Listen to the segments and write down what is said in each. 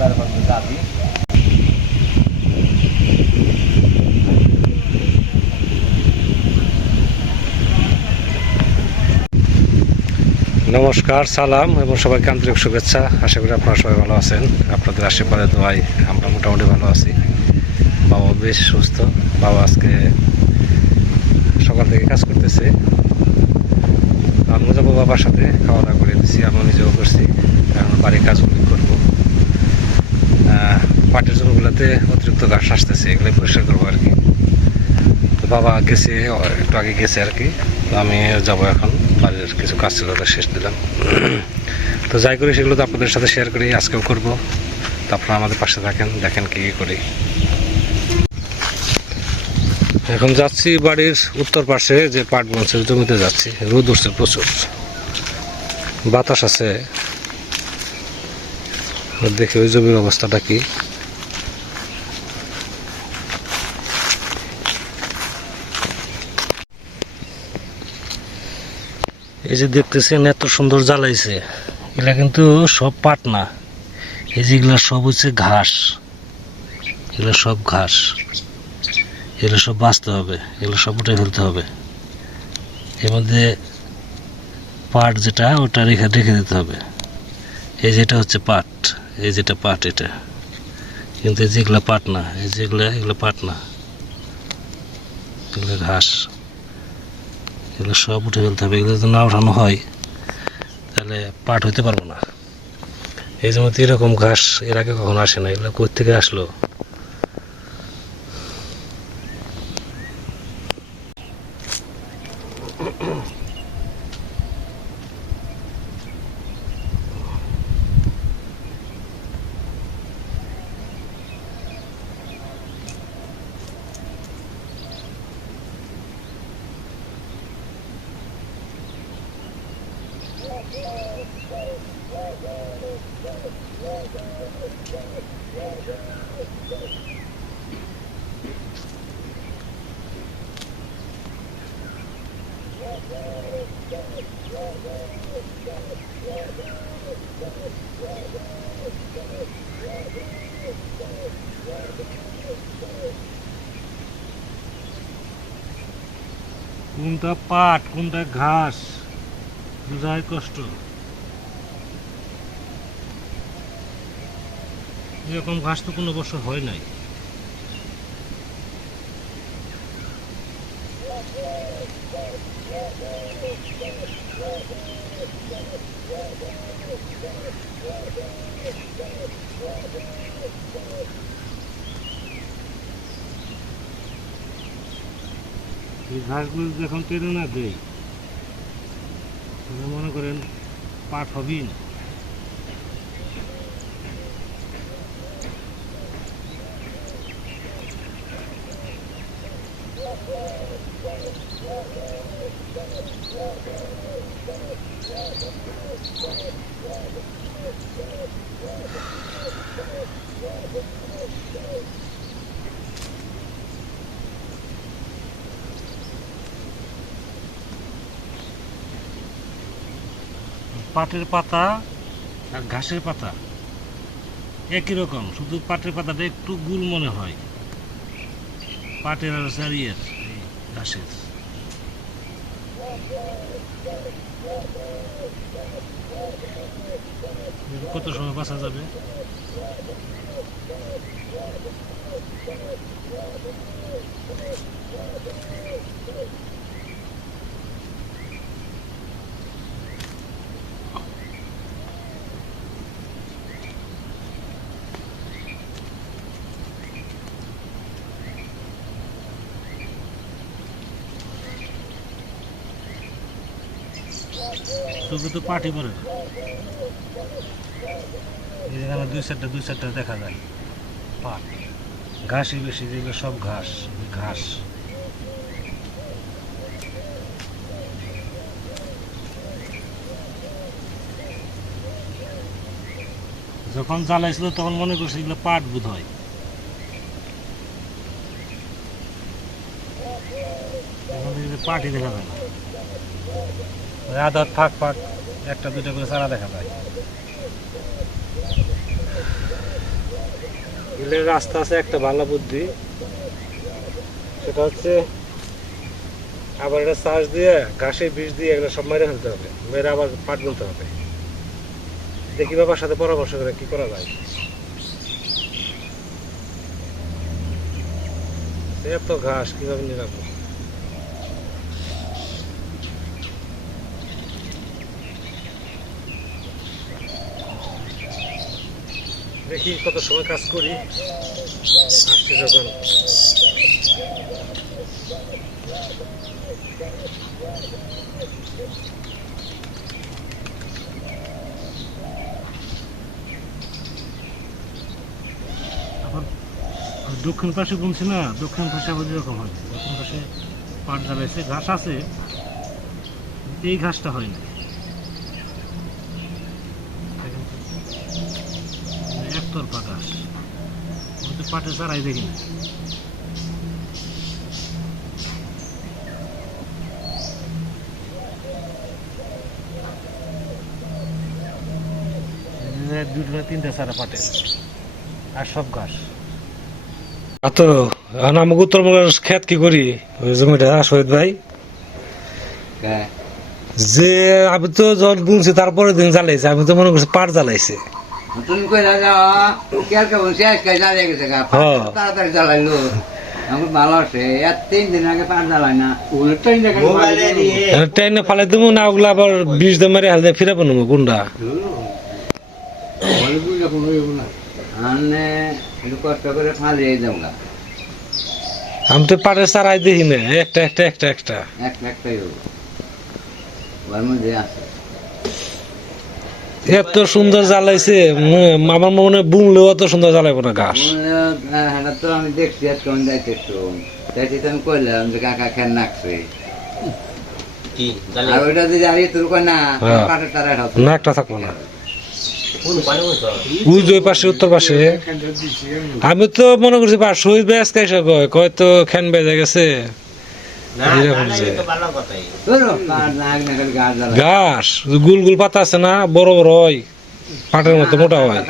তারপর যাবি নমস্কার, সালাম এবং সবাইকে আন্তরিক শুভেচ্ছা। আশা করি আপনারা সবাই ভালো আছেন। আপনাদের আশীর্বাদে দোয়াই আমরা মোটামুটি ভালো আছি। বাবা বেশ সুস্থ। বাবা আজকে সকাল থেকে কাজ করতেছে। আমিও যাব বাবার সাথে, খাওয়া দাওয়া করে দিচ্ছি আমি নিজেও করছি। এখন বাড়ির কাজগুলি করব। পাটের জমিগুলোতে অতিরিক্ত ঘাস আসতেছে এগুলো পরিষ্কার করব আর কি। তো বাবা গেছে, একটু আগে গেছে আর কি। তো আমি যাব এখন, বাড়ির কিছু কাজ ছিল শেষ দিলাম। তো যাই করি, সেগুলো তো আপনাদের সাথে শেয়ার করি, আজকেও করব। তো আপনারা আমাদের পাশে থাকেন, দেখেন কী কী করি। এখন যাচ্ছি বাড়ির উত্তর পাশে যে পাট বনছে জমিতে যাচ্ছি, রোদ উঠছে প্রচুর। বাতাস আছে। দেখি ওই জমির অবস্থাটা কি। এই যে দেখতেছেন এত সুন্দর জ্বালাইছে, এগুলা কিন্তু সব পাট না এই যেগুলা সব হচ্ছে ঘাস। এগুলো সব ঘাস। এগুলো সব বাঁচতে হবে, এগুলো সব উঠে ফেলতে হবে। এর মধ্যে পাট যেটা, ওটা রেখে রেখে দিতে হবে। এই যেটা হচ্ছে পাট, এই যেটা পাট এটা। কিন্তু যেগুলো পাট না, এই যেগুলো এগুলো পাট না। এগুলো ঘাস। এগুলো সব উঠে ফেলতে হবে। এগুলো যদি না উঠানো হয়, তাহলে পাট হইতে পারব না। এই যে মতো এরকম ঘাস এর আগে কখনো আসে না এগুলো কোথেকে থেকে আসলো? কোনটা পাট কোনটা ঘাস বোঝায় কষ্ট। এরকম ঘাস তো কোনো বছর হয় নাই। এই ঘাসগুলো যখন টেনে না তাহলে মনে করেন পাঠ হবেই না। পাটের পাতা আর ঘাসের পাতা। একই রকম, শুধু পাটের পাতাটা একটু গুল মনে হয়। পাটের আর হচ্ছে আর ঘাসের। কত সময় বাঁচা যাবে? চোখে তো পাটি পড়ে না। দুই চারটা দুই চারটা দেখা যায়। পাট। ঘাসই বেশি, যেগুলো সব ঘাস ঘাস। যখন জ্বালাইছিল, তখন মনে করছি এগুলো পাট বোধ হয় এখন পাটই দেখা যায় না। আধা ফাঁক ফাঁক, একটা, দুইটা করে চারা দেখা যায়। রাস্তা আছে একটা ভালো বুদ্ধি। সেটা হচ্ছে আবার এটা চাষ দিয়ে ঘাসে বিষ দিয়ে এগুলো সব মেরে ফেলতে হবে। মেরে আবার পাট গুনতে হবে। দেখি বাবার সাথে পরামর্শ করে, কি করা যায়? এত ঘাস, কীভাবে নিরাপদ? দেখি কত সময় কাজ করি। আসছে যখন দক্ষিণ পাশে বলছি না? দক্ষিণ পাশে আবার এরকম হয়? দক্ষিণ পাশে পাট জ্বালাইছে, ঘাস আছে এই ঘাসটা হয় না দেখেন তো। আমি তো পাটে চারাই দেখি না। দুটো তিনটা চারা পাটে। আর সব ঘাস। তো এখন উত্তরবঙ্গের খেত কি করি? ওই জমিটা শহীদ ভাই। হ্যাঁ। যে আমি তো যখন গুনছি তারপরে দিন জ্বালাইছে আমি তো মনে করছি পাট জ্বালাইছে। তুমি কইলা কেয়ার কেমন শেষ খাই জ্বালিয়ে গেছে গা। তাড়াতাড়ি জ্বালাইলো আমার ভালো আছে এর তিন দিন আগে পার জ্বালাই না ট্রেন দেখে ট্রেনে ফালাই দেবো না ওগুলো আবার বিষ দিয়ে মেরে হালতে ফিরে পাবো গুন্ডা আনে একটু কষ্ট করে ফালিয়ে গা আমি তো পাটের চারাই দেখি না একটা একটা একটা একটা এক একটাই হব ওর মধ্যে আছে এত সুন্দর জ্বালাইছে আমার মনে হয় বুনলেও অত সুন্দর জ্বালাইবো না ঘাস। হ্যাঁ তো আমি দেখছি আর কেমন যাইতে একটু তো আমি কইলাম যে কাকা খেন নাকছে। আর ওইটা যদি আর তোর না হ্যাঁ। কাঠের তারা না একটা থাকব না। ওই যে পাশে উত্তর পাশে। আমি তো মনে করছি বা শহীদ কয় তো খ্যান বেজে গেছে। ঘাস গুল গুল পাতা আছে না বড় বড় হয় পাটের মতো মোটা হয়।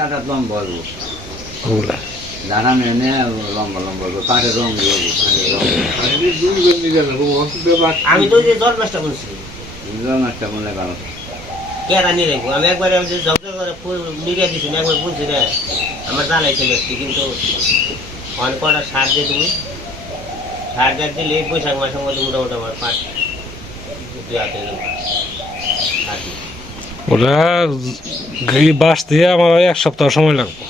আমি তো যে জল বলছি। রং একটা মনে কেরা নিয়ে রাখব আমি একবার আমি যে ঝগড়া করে ফুল নিয়ে দিছি একবার বুঝছি না। আমার জ্বালাইছে ব্যক্তি কিন্তু অন কটা সার দিয়ে তুমি সার দিয়ে দিলে এই বৈশাখ মাসের মধ্যে মোটামুটি আমার পাঁচ দুই এই বাস দিয়ে আমার এক সপ্তাহ সময় লাগবে।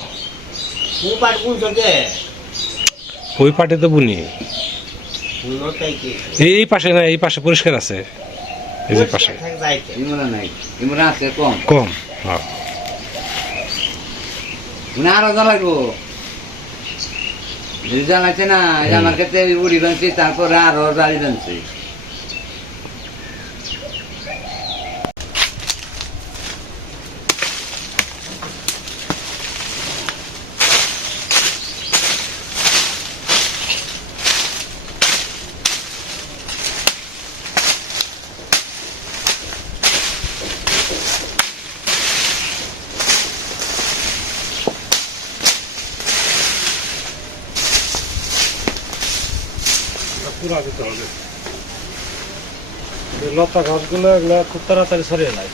তুমি পাট বুনছো কে? ওই পাটিতে বুনি। বুনো এই এই পাশে না এই পাশে পরিষ্কার আছে। এই যে পাশে। ইমরা নাই। ইমরা আছে কম। কম হ্যাঁ। না আরও জ্বালাইবো। জ্বালাইছে না আমার ক্ষেত্রে উড়ি বানছি তারপরে আরও জ্বালি বানছি দিতে হবে। লতা ঘাসগুলো এগুলো খুব তাড়াতাড়ি সরিয়ে যায়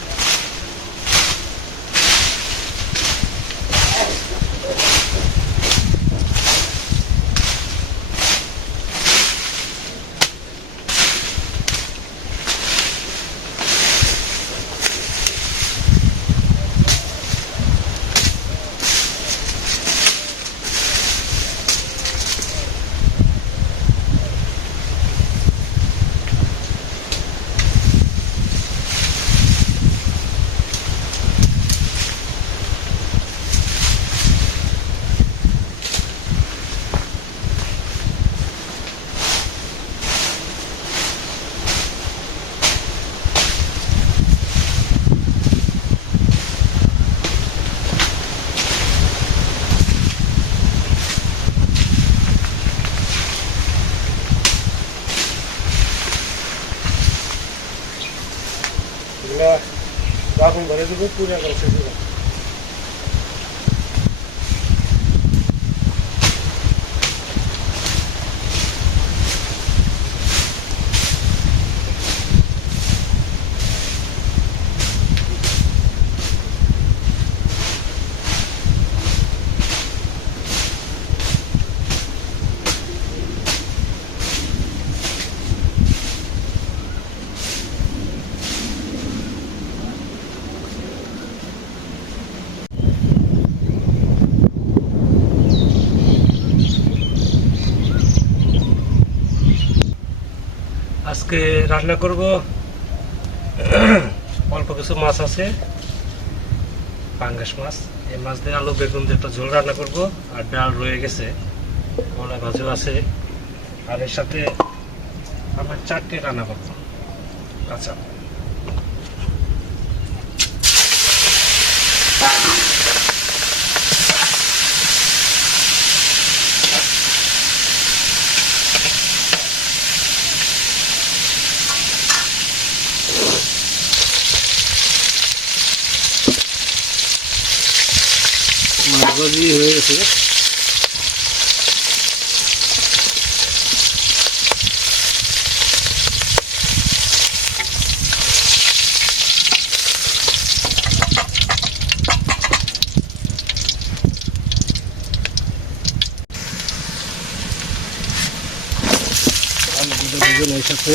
এগুলা যখন ভরে দেবো পুরা আজকে রান্না করব। অল্প কিছু মাছ আছে। পাঙ্গাস মাছ। এই মাছ দিয়ে আলু, বেগুন দিয়ে একটা ঝোল রান্না করব। আর ডাল রয়ে গেছে। কলা ভাজও আছে। আর এর সাথে আমার চারটে রান্না করব। আচ্ছা। ভাজি হয়ে গেছে আলুগুলো দুজন এর সাথে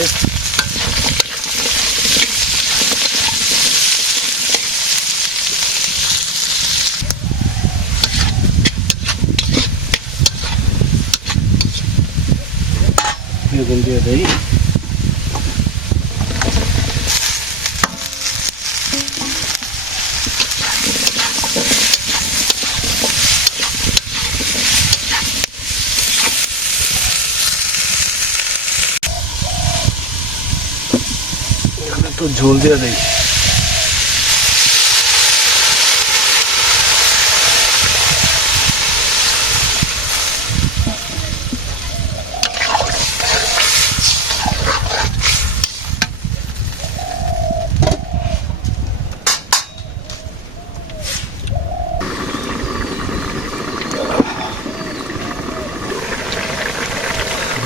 বেগুন দিয়ে দেই একটু ঝোল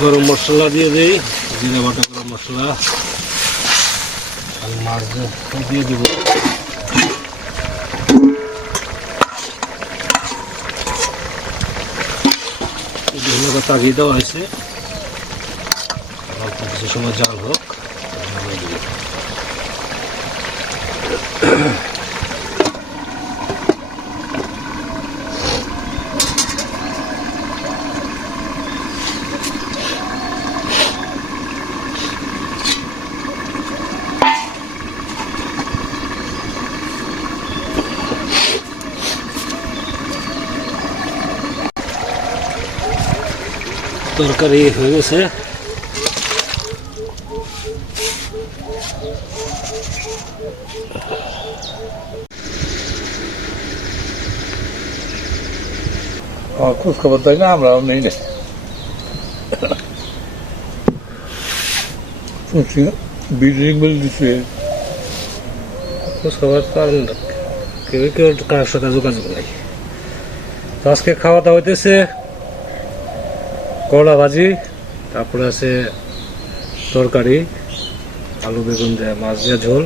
গরম মশলা দিয়ে দিই। জিরে বাটা গরম মশলা। আর মাছ দিয়ে- দিব। ধন্যবাদ তাগিয়ে দেওয়া হয়েছে। অল্প কিছু সময় জাল হোক। তরকারি হয়ে গেছে খোঁজ খবর তাই না আমরাও নেই না শুনছি বিল্ডিং বলে দিচ্ছে খোঁজ খবর পারেন না কেউ কেউ কারোর সাথে যোগাযোগ নাই তো আজকে খাওয়া দাওয়া হইতেছে করলা ভাজি, তারপরে আছে তরকারি, আলু, বেগুন দেয়া মাছ দেওয়া ঝোল।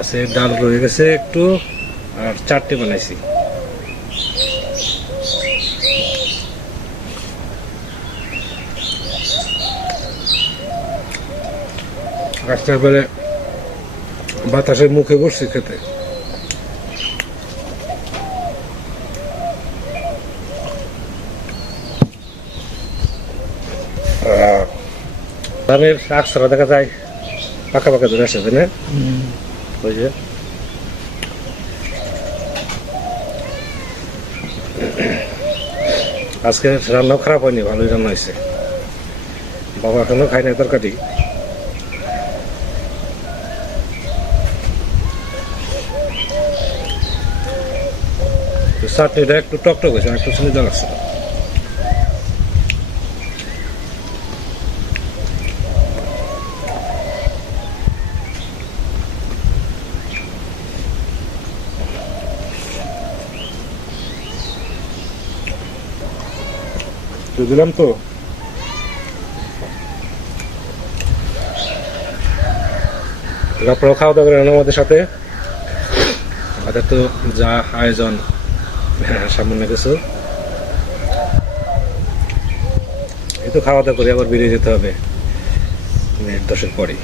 আছে ডাল রয়ে গেছে একটু, আর চারটে বানাইছি। আস্তে করে বাতাসে মুখে বসছি খেতে। ধানের শাক সারা দেখা যায় পাকা পাকা ধরে আসে তাই না? ওই যে। আজকে রান্নাও খারাপ হয়নি ভালোই রান্না হয়েছে। বাবা এখনও খাই না তরকারি। তো চাটনিটা একটু টকটক হয়েছে একটু দেওয়া লাগছে তো দিলাম তো। আপনারাও খাওয়া দাওয়া করেন আমাদের সাথে। আমাদের তো যা আয়োজন হ্যাঁ, সামান্য কিছু। এই তো খাওয়া দাওয়া করে আবার বেরিয়ে যেতে হবে। মিনিট দশের পরে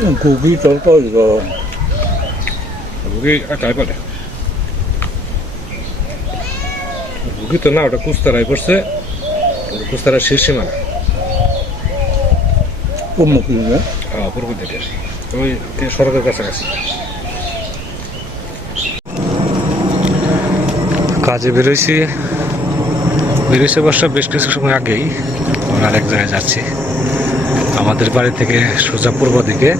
고기 প্রকৃত না ওটা কুস্তারায় পড়ছে কুস্তারা শেষ সীমানা উন্মুক্তি না হ্যাঁ পূর্ব দিকে ওই সড়কের কাছাকাছি কাজে বেরোইছি। বেরোইছে অবশ্য বেশ কিছু সময় আগেই। আমরা আরেক জায়গায় যাচ্ছি। আমাদের বাড়ি থেকে সোজা পূর্ব দিকে।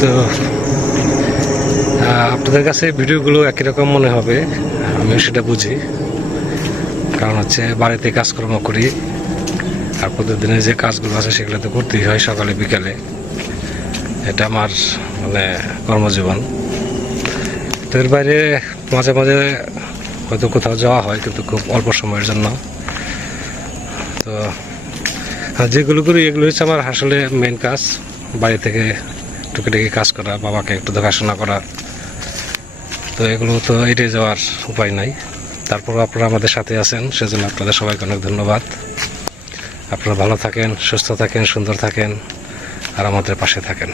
তো আপনাদের কাছে ভিডিওগুলো একই রকম মনে হবে, আমিও সেটা বুঝি। কারণ হচ্ছে বাড়িতে কাজকর্ম করি, আর প্রতিদিনের যে কাজগুলো আছে সেগুলো তো করতেই হয় সকালে, বিকালে। এটা আমার মানে কর্মজীবন। তো এর বাইরে মাঝে মাঝে হয়তো কোথাও যাওয়া হয়, কিন্তু খুব অল্প সময়ের জন্য। তো আর যেগুলো করি এগুলো হচ্ছে আমার আসলে মেন কাজ। বাড়ি থেকে টুকিটাকি কাজ করা, বাবাকে একটু দেখাশোনা করা। তো এগুলো তো এড়িয়ে যাওয়ার উপায় নাই। তারপর আপনারা আমাদের সাথে আছেন, সেজন্য আপনাদের সবাইকে অনেক ধন্যবাদ। আপনারা ভালো থাকেন, সুস্থ থাকেন, সুন্দর থাকেন, আর আমাদের পাশে থাকেন।